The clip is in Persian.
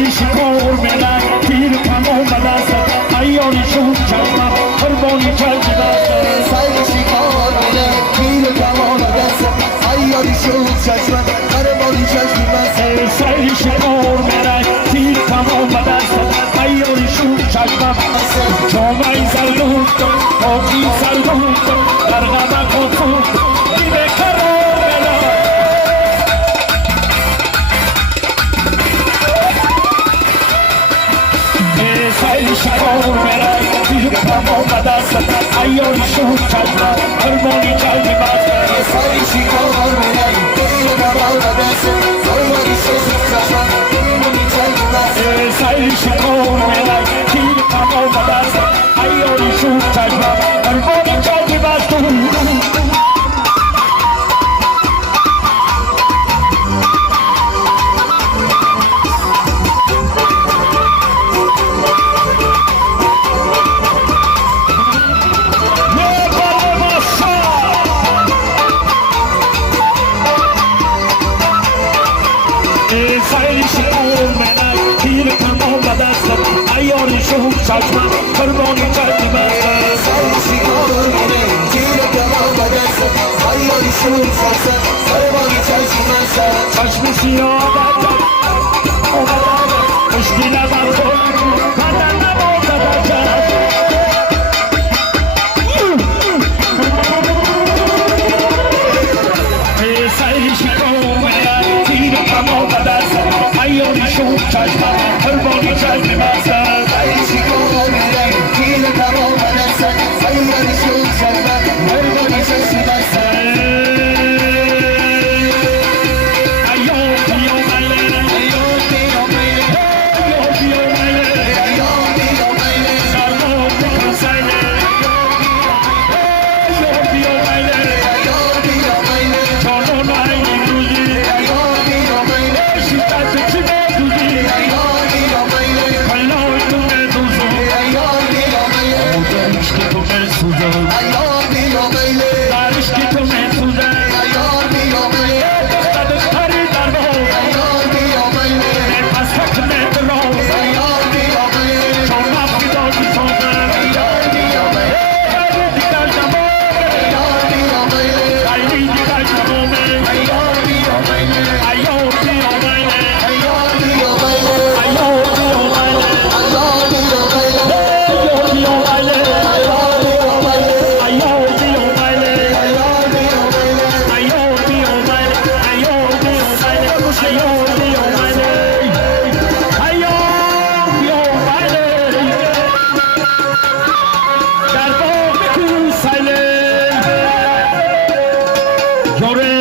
سری شکار میرن تیر تمام دست ایاری شد چشمم قربانی چشم دست سری شکار میرن تیر تمام دست ایاری شد چشمم قربانی چشم دست سری شکار میرن تیر تمام دست ایاری شد چشمم جامعی زلوت پاکی سلوت در غم خود دیده قرار میرن سری شکار میرن تیر تمام دست ایاری شد چشمم قربانی چشم دست سری شکار میرن تیر تمام دست ایاری شد چشمم قربانی چشم دست سری شکار میرن تیر تمام دست ایاری شد چشمم قربانی چشم دست سری شکار میرن تیر تمام دست ایاری شد چشمم قربانی چشم دست سری شکار میرن تیر تمام دست ایاری شد چشمم قربانی چشم دست چشم سیاه مشکی نظر کن بدن نباید در سری شکار میرن تیر تمام دست ایاری شد چشمم قربانی چشم دست سری شکار میرن تیر تمام دست ایاری شد چشمم قربانی چشم دست You're